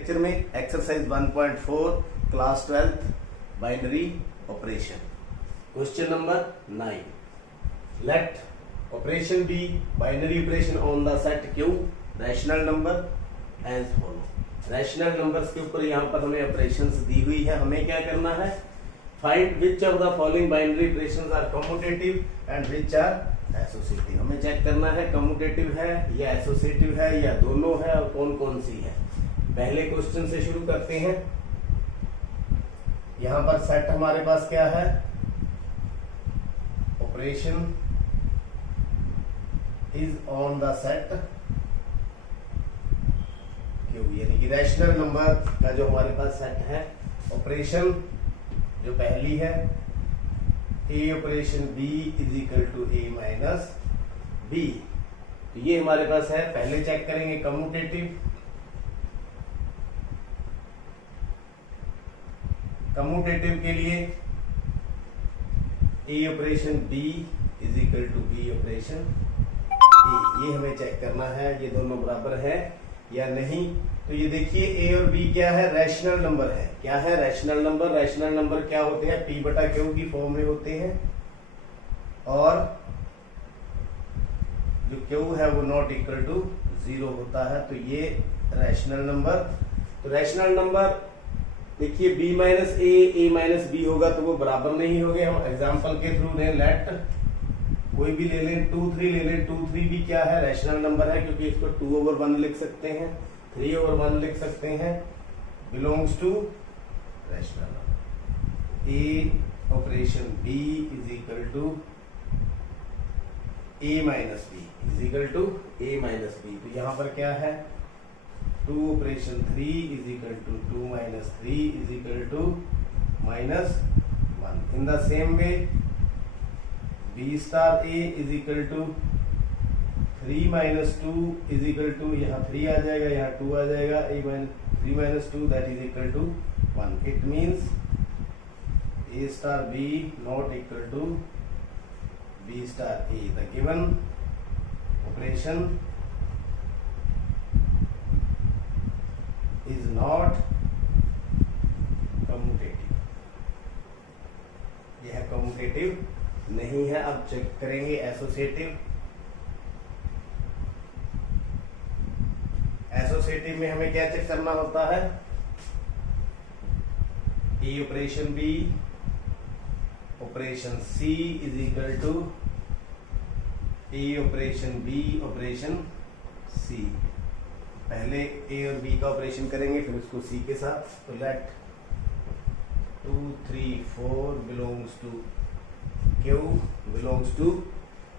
Lecture में exercise 1.4 class 12 binary operation. Question number 9, let operation be binary operation on the set Q rational number as follow. Rational numbers के ऊपर यहाँ पर हमें operations दी हुई है। हमें क्या करना है, find which of the following binary operations are commutative and which are associative. हमें चेक करना है कम्यूटेटिव है या एसोसिएटिव है या दोनों है और कौन कौन सी है। पहले क्वेश्चन से शुरू करते हैं। यहां पर सेट हमारे पास क्या है, operation is on the set Q, यानी कि रैशनल नंबर का जो हमारे पास सेट है। ऑपरेशन जो पहली है A operation B is equal to A minus B, तो ये हमारे पास है। पहले चेक करेंगे कम्यूटेटिव। कम्यूटेटिव के लिए A operation B is equal to B operation A, ये हमें चेक करना है ये दोनों बराबर है या नहीं। तो ये देखिए ए और बी क्या है, रैशनल नंबर है। क्या है, रैशनल नंबर। रैशनल नंबर क्या होते हैं, पी बटा क्यू की फॉर्म में होते हैं और जो क्यू है वो नॉट इक्वल टू 0 होता है। तो ये रैशनल नंबर। तो रैशनल नंबर देखिए बी माइनस ए माइनस बी होगा तो वो बराबर नहीं होंगे। हम एग्जाम्पल के थ्रू लें, लेट कोई भी ले लें, 2 3 ले लें। 2 3 भी क्या है, रैशनल नंबर है, क्योंकि इसको 2/1 लिख सकते हैं, 3/1 लिख सकते हैं, belongs to rational number. A operation B is equal to A minus b is equal to A minus B. तो यहां पर क्या है, 2 operation 3 is equal to 2 minus 3 is equal to -1। In the same way b star a is equal to 3 minus 2 is equal to, यहाँ 3 आ जाएगा, यहाँ 2 आ जाएगा, 3 minus 2 that is equal to 1। It means a star b not equal to b star a. The given operation is not commutative, यह commutative नहीं है। अब चेक करेंगे एसोसिएटिव। एसोसिएटिव में हमें क्या चेक करना होता है, A operation B operation C is equal to A operation B operation C. पहले ए और बी का ऑपरेशन करेंगे फिर उसको सी के साथ। तो let 2 3 4 belongs to Q, belongs to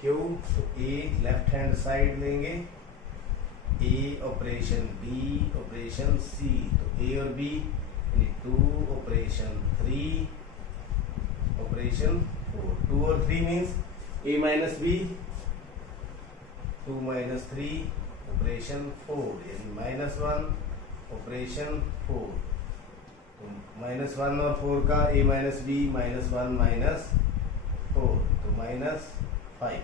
Q. तो ए लेफ्ट हैंड साइड लेंगे, ए ऑपरेशन बी ऑपरेशन सी। तो ए और बी यानी 2 ऑपरेशन 3 ऑपरेशन 4। 2 और 3 means A minus B, 2 minus 3 operation 4 यानी -1 ऑपरेशन 4। तो -1 और 4 का ए माइनस बी -1 -4 तो -5।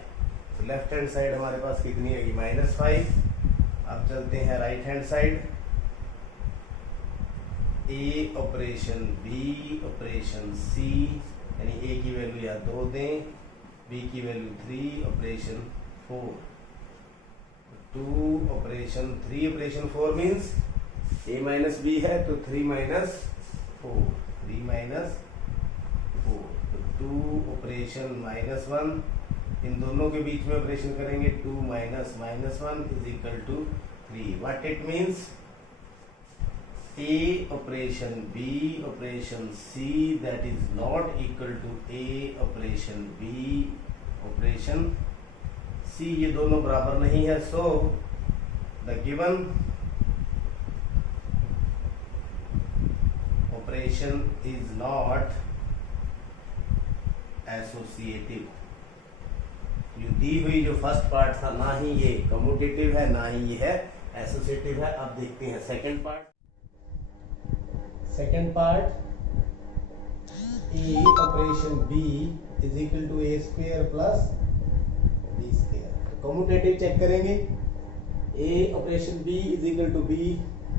तो लेफ्ट हैंड साइड हमारे पास कितनी है, -5। अब चलते हैं राइट हैंड साइड। ए ऑपरेशन बी ऑपरेशन सी यानी ए की वैल्यू या 2 दें, बी की value 3 operation 4। 2 operation 3 operation 4 means A minus B है तो 3 माइनस 4, 3 माइनस 4। तो 2 ऑपरेशन -1, इन दोनों के बीच में ऑपरेशन करेंगे, 2 minus -1 is equal to 3। What it means, A operation B operation C that is not equal to A operation B operation C, ये दोनों बराबर नहीं है। So the given operation is not associative. जो दी हुई जो फर्स्ट पार्ट था, ना ही ये कम्यूटेटिव है ना ही ये है एसोसिएटिव है। अब देखते हैं second part. Second part, A operation B is equal to A square plus B square. तो कम्यूटेटिव चेक करेंगे, A operation B is equal to B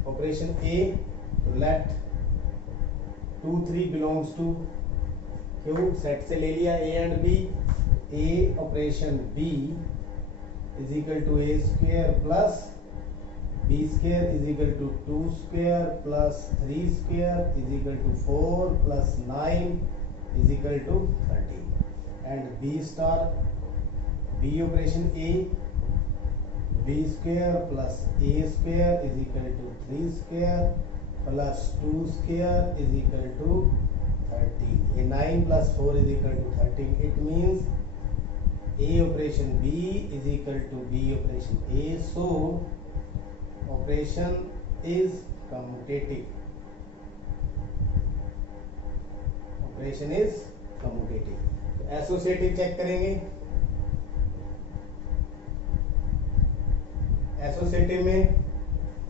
operation A, तो let 2 3 belongs to Q, set से ले लिया A and B, A operation B is equal to A square plus B square is equal to 2 square plus 3 square is equal to 4 plus 9 is equal to 13 and b star, b operation a b square plus a square is equal to 3 square plus 2 square is equal to 13. ये 9 plus 4 is equal to 13. It means A operation B is equal to B operation a. So operation is commutative. Operation is commutative. Associative check करेंगे. Associative में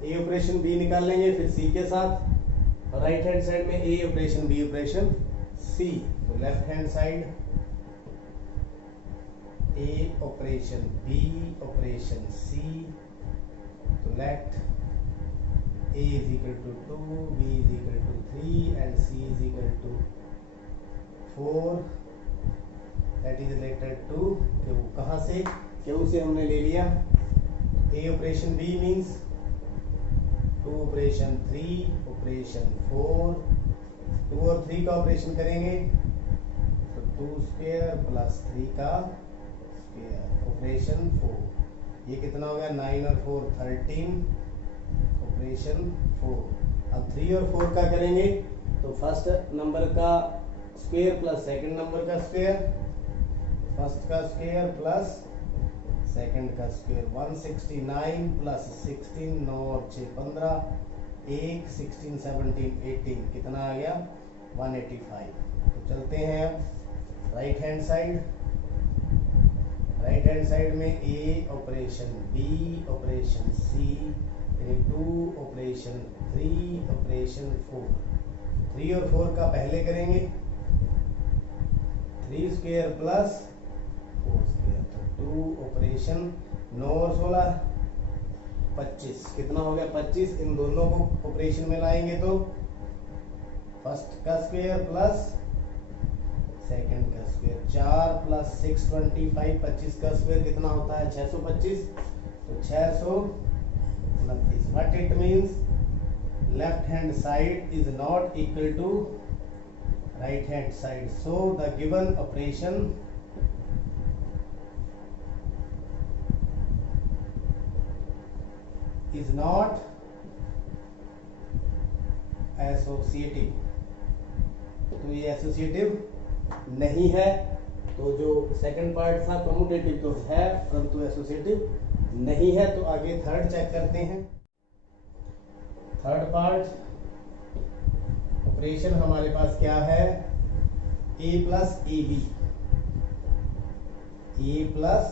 ए operation B निकाल लेंगे फिर सी के साथ, और right hand side में ए ऑपरेशन बी ऑपरेशन सी. तो लेफ्ट हैंड साइड ए ऑपरेशन बी ऑपरेशन सी, तो let A is equal to 2, B is equal to 3 and C is equal to 4. That is related to Q. कहां से? Q से हमने ले लिया. A operation B means 2 operation 3 operation 4, 2 और 3 का operation करेंगे तो 2 स्क्वायर प्लस 3 का स्क्वायर ऑपरेशन 4. ये कितना हो गया? 9 और 4 13 ऑपरेशन 4. अब 3 और 4 का करेंगे तो फर्स्ट नंबर का स्क्वायर प्लस सेकंड नंबर का स्क्वायर, फर्स्ट का स्क्वायर प्लस सेकंड का स्क्वायर. 169 प्लस 16, 9 और 6 15, 1 16 17 18, कितना आ गया? 185. तो चलते हैं अब right hand side. Right hand side में ए ऑपरेशन बी ऑपरेशन सी, 2 ऑपरेशन 3 ऑपरेशन 4. 3 और 4 का पहले करेंगे 3 स्क्वायर प्लस 4 स्क्वायर, तो 2 ऑपरेशन 9 और 16 25, कितना हो गया? 25. इन दोनों को ऑपरेशन में लाएंगे तो फर्स्ट का स्क्वायर प्लस सेकंड का स्क्वायर, 4 प्लस 6 25, 25 का स्क्वायर कितना होता है? 625. तो 629. What it means? Left hand side is not equal to right hand side. So the given operation is not associative. तो ये एसोसिएटिव नहीं है. तो जो सेकंड पार्ट था कम्यूटेटिव तो है परंतु एसोसिएटिव नहीं है. तो आगे थर्ड चेक करते हैं. थर्ड पार्ट ऑपरेशन हमारे पास क्या है? A plus A B. A plus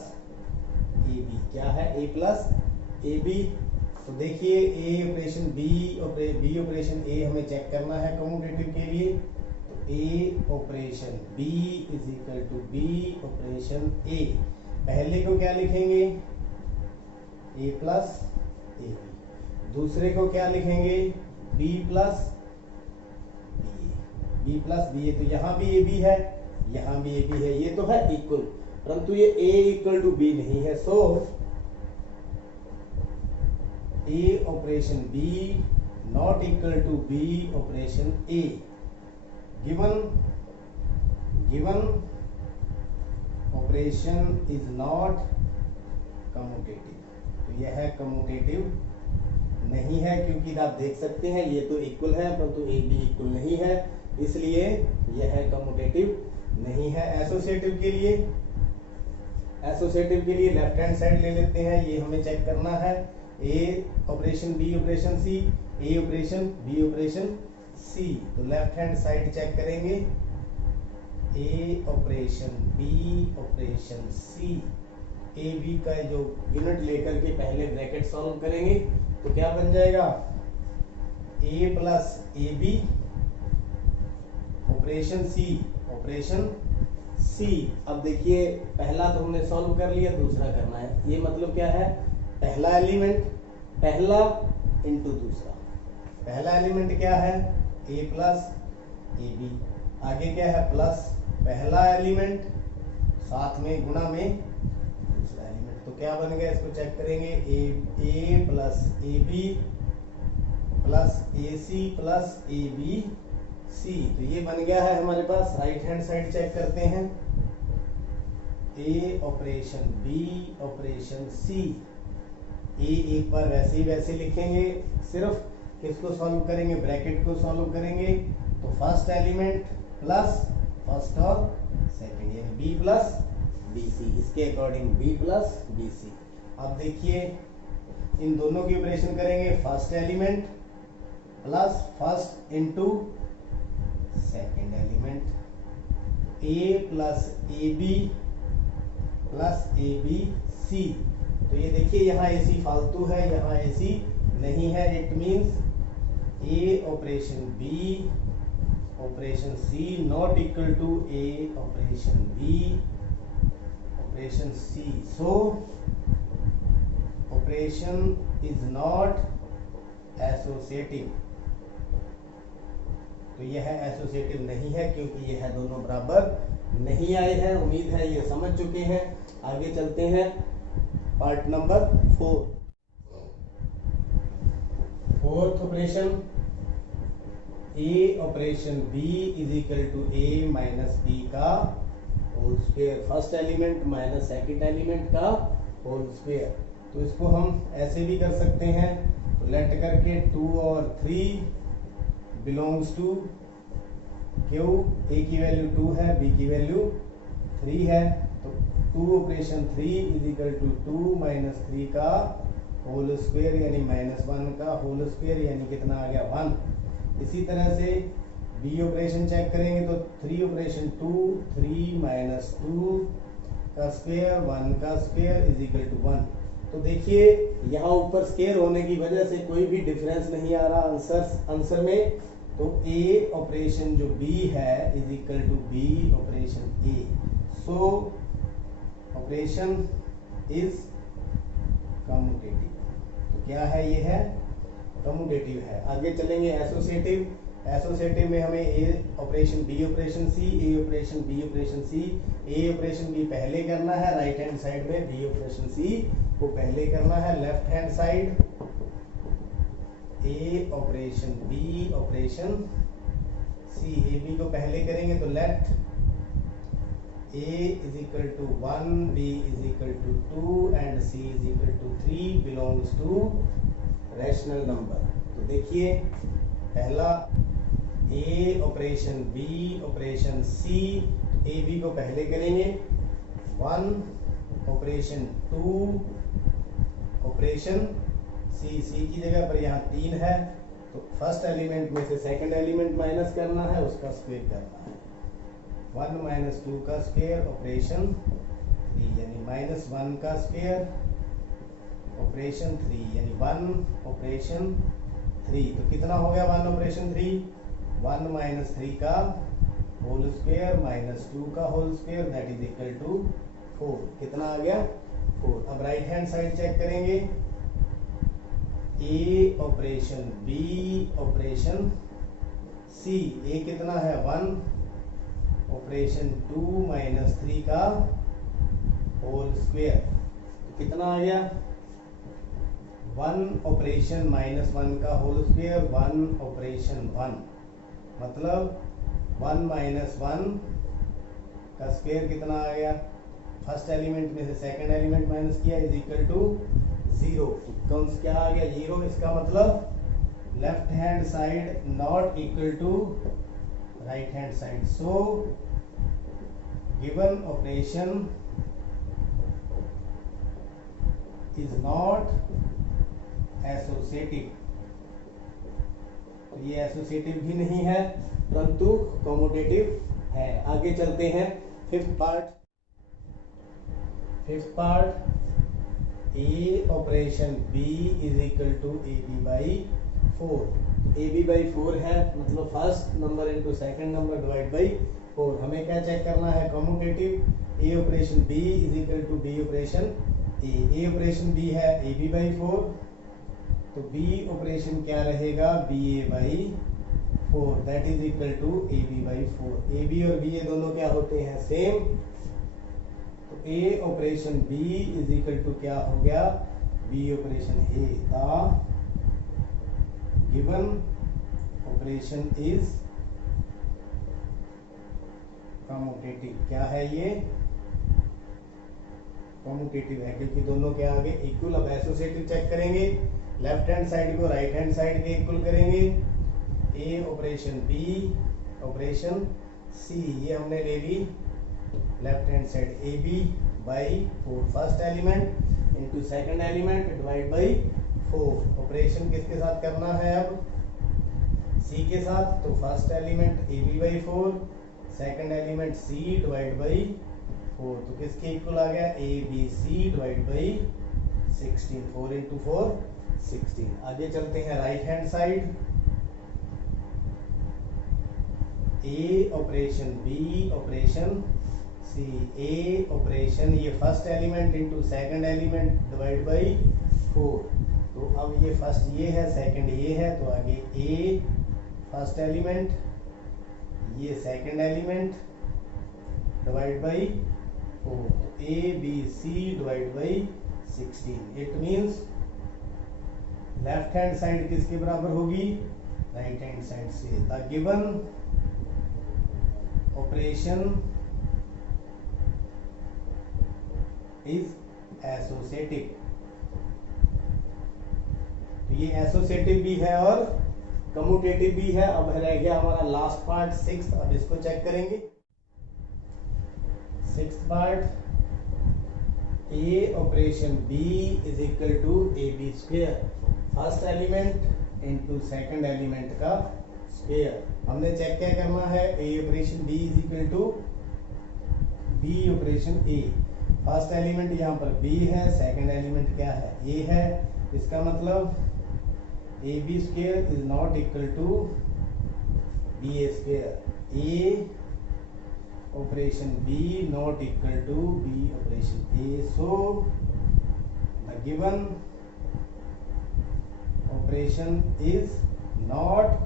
A B क्या है? A plus A B. तो देखिए A operation B operation A हमें चेक करना है कम्यूटेटिव के लिए. तो ए operation B is equal to B operation A. पहले को क्या लिखेंगे? A plus A B. दूसरे को क्या लिखेंगे? B plus B. B plus B. तो यहाँ भी ए बी है, यहाँ भी ए बी है. ये तो है इक्वल, परंतु ये ए इक्वल टू बी नहीं है. सो A operation B not equal to B operation A. Given operation is not commutative. तो यह है कम्यूटेटिव नहीं है, क्योंकि आप देख सकते हैं ये तो इक्वल है परंतु A B इक्वल नहीं है, इसलिए यह कम्यूटेटिव नहीं है. एसोसिएटिव के लिए लेफ्ट हैंड साइड ले लेते हैं. ये हमें चेक करना है. A operation B operation C, A operation B operation सी. तो लेफ्ट हैंड साइड चेक करेंगे. A operation B operation C. A B का जो यूनिट लेकर के पहले ब्रैकेट सॉल्व करेंगे तो क्या बन जाएगा? A plus A B operation C operation C. अब देखिए पहला तो हमने सॉल्व कर लिया, दूसरा करना है. ये मतलब क्या है? पहला एलिमेंट पहला इंटू दूसरा. पहला एलिमेंट क्या है, ए प्लस ए बी, आगे क्या है प्लस पहला एलिमेंट साथ में गुणा में दूसरा एलिमेंट, तो क्या बन गया इसको चेक करेंगे, A plus A B plus A C plus A B C, तो ये बन गया है हमारे पास। राइट हैंड साइड चेक करते हैं, A operation B operation C, A एक बार वैसे लिखेंगे, सिर्फ किसको सॉल्व करेंगे, ब्रैकेट को सॉल्व करेंगे, तो फर्स्ट एलिमेंट प्लस फर्स्ट और सेकंड यानी बी प्लस बी सी, इसके according b plus b c. अब देखिए इन दोनों की ऑपरेशन करेंगे, first element plus first into second element, a plus A B plus A B C, तो ये देखिए यहाँ ए सी फालतू है, यहाँ ए सी नहीं है, it means A operation B operation c not equal to A operation B operation c, so operation is not associative, तो यह एसोसिएटिव नहीं है क्योंकि यह दोनों बराबर नहीं आए हैं। उम्मीद है ये समझ चुके हैं। आगे चलते हैं part number 4। Fourth operation, A operation B is equal to A minus B का whole square, first element minus second element का होल स्क्वायर, तो इसको हम ऐसे भी कर सकते हैं, तो लेट करके 2 और 3 बिलोंग्स टू क्यू, ए की वैल्यू 2 है, बी की वैल्यू 3 है, तो 2 operation 3 is equal to 2 minus 3 का होल स्क्वायर यानी -1 का होल स्क्वायर यानी कितना आ गया 1। इसी तरह से बी ऑपरेशन चेक करेंगे तो 3 ऑपरेशन 2 3 माइनस 2 का स्क्वायर 1 का स्क्वायर इज इक्वल टू 1। तो देखिए यहाँ ऊपर स्क्वायर होने की वजह से कोई भी डिफरेंस नहीं आ रहा आंसर में, तो ए ऑपरेशन जो बी है is equal to B operation a, so operation is commutative. तो क्या है, ये है कम्यूटेटिव है। आगे चलेंगे एसोसिएटिव। एसोसिएटिव में हमें a operation B operation C, A operation B operation C, A operation b पहले करना है राइट हैंड साइड में, बी ऑपरेशन सी को पहले करना है लेफ्ट हैंड साइड, ए ऑपरेशन बी ऑपरेशन सी, ए बी को पहले करेंगे तो let A is equal to 1, b is equal to 2 and C is equal to 3 belongs to rational number. तो देखिए पहला ए ऑपरेशन बी ऑपरेशन सी, ए बी को पहले करेंगे, 1 ऑपरेशन 2 ऑपरेशन सी, सी की जगह पर यहाँ 3 है, तो फर्स्ट एलिमेंट में से सेकंड एलिमेंट माइनस करना है, उसका स्क्वायर करना है, 1 माइनस 2 का स्क्वायर ऑपरेशन 3 यानी -1 का स्क्वायर ऑपरेशन 3 यानी 1 ऑपरेशन 3, तो कितना हो गया 1 ऑपरेशन 3, 1 माइनस 3 का होल स्क्वायर माइनस 2 का whole square that is equal to 4, कितना आ गया 4। अब राइट हैंड साइड चेक करेंगे, ए ऑपरेशन बी ऑपरेशन सी, ए कितना है 1 ऑपरेशन 2 माइनस 3 का होल स्क्वायर, कितना आ गया 1 ऑपरेशन -1 का होल स्क्वायर 1 ऑपरेशन 1, मतलब 1 माइनस 1 का स्क्वायर कितना आ गया, फर्स्ट एलिमेंट में से सेकंड एलिमेंट माइनस किया इज इक्वल टू 0, कौन क्या आ गया 0, इसका मतलब left hand side not equal to right hand side, so given operation is not associative. तो ये एसोसिएटिव भी नहीं है परंतु कम्यूटेटिव है। आगे चलते हैं fifth part, A operation B is equal to A B by 4, A B by 4 है, मतलब first number into second number divide by 4। हमें क्या चेक करना है commutative, a operation B is equal to B operation A operation b है a B by 4, तो B operation क्या रहेगा, B A by 4 that is equal to A B by 4। A B और B ये दोनों क्या होते हैं, सेम। तो ए operation B is equal to क्या हो गया, B operation A. The given operation is commutative. क्या है ये, कम्यूटेटिव है क्योंकि दोनों के आगे इक्वल। अब एसोसिएटिव चेक करेंगे, लेफ्ट हैंड साइड को राइट हैंड साइड के इक्वल करेंगे। A operation B operation C, ये हमने ले ली left hand side, A B by 4 first element into second element divide by 4। Operation किसके साथ करना है, अब सी के साथ। तो first element A B by 4, second element C divide by 4। तो किसके इक्वल आ गया, A B c divide by 16। 4 into 4 16। आगे चलते हैं राइट हैंड साइड। ए ऑपरेशन बी ऑपरेशन सी, ए ऑपरेशन ये first element into second element divide by 4। तो अब ये फर्स्ट ये है, सेकंड ये है, तो आगे ए फर्स्ट एलिमेंट, ये सेकंड एलिमेंट डिवाइड बाई 4। तो a B c divide by 16। It means left hand side किसके बराबर होगी, राइट हैंड साइड से। The given operation is associative. तो ये एसोसिएटिव भी है और कम्यूटेटिव भी है। अब रह गया हमारा लास्ट पार्ट 6th। अब इसको चेक करेंगे। 6th part, A operation B is equal to A B square, first element into second element का स्क्वेयर। हमने चेक क्या करना है, A operation B is equal to B operation A. First element यहाँ पर बी है, second element क्या है, ए है। इसका मतलब a B square is not equal to b a square. A operation b not equal to B operation a. So the given operation is not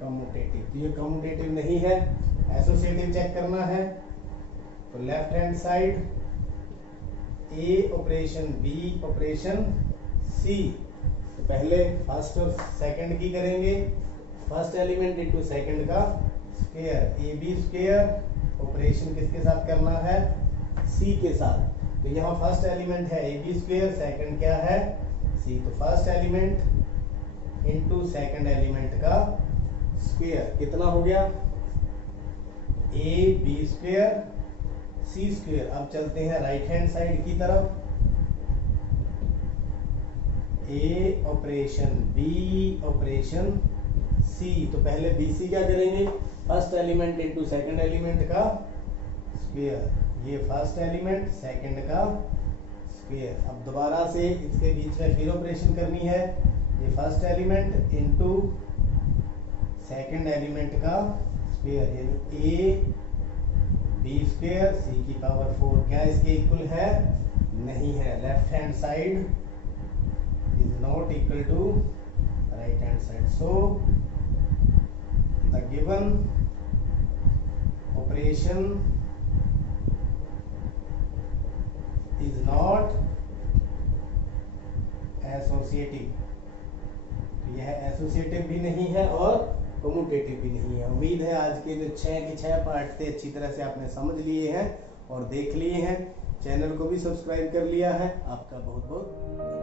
commutative. तो ये कम्यूटेटिव नहीं है, एसोसिएटिव चेक करना है। तो लेफ्ट हैंड साइड ए operation B operation सी। तो पहले first और सेकंड की करेंगे, फर्स्ट एलिमेंट इंटू सेकंड का square. A b square operation किसके साथ करना है, सी के साथ। तो यहाँ फर्स्ट एलिमेंट है ए बी स्क्वायर, सेकंड क्या है, सी। तो first element into second element का स्क्वायर कितना हो गया, ए बी स्क्वायर सी स्क्वायर। अब चलते हैं राइट हैंड साइड की तरफ। ए ऑपरेशन बी ऑपरेशन सी। तो पहले बी सी क्या करेंगे, first element into second element का स्क्वायर। ये फर्स्ट एलिमेंट सेकंड का स्क्वायर। अब दोबारा से इसके बीच में फिर ऑपरेशन करनी है। ये first element into second element का स्क्वायर, यानी ए बी स्क्वायर सी की पावर 4। क्या इसके इक्वल है, नहीं है। Left hand side is not equal to right hand side. So the given operation is not associative. यह एसोसिएटिव भी नहीं है और कम्यूटेटिव भी नहीं है। उम्मीद है आज के जो 6 के 6 पार्ट थे अच्छी तरह से आपने समझ लिए हैं और देख लिए हैं। चैनल को भी सब्सक्राइब कर लिया है। आपका बहुत बहुत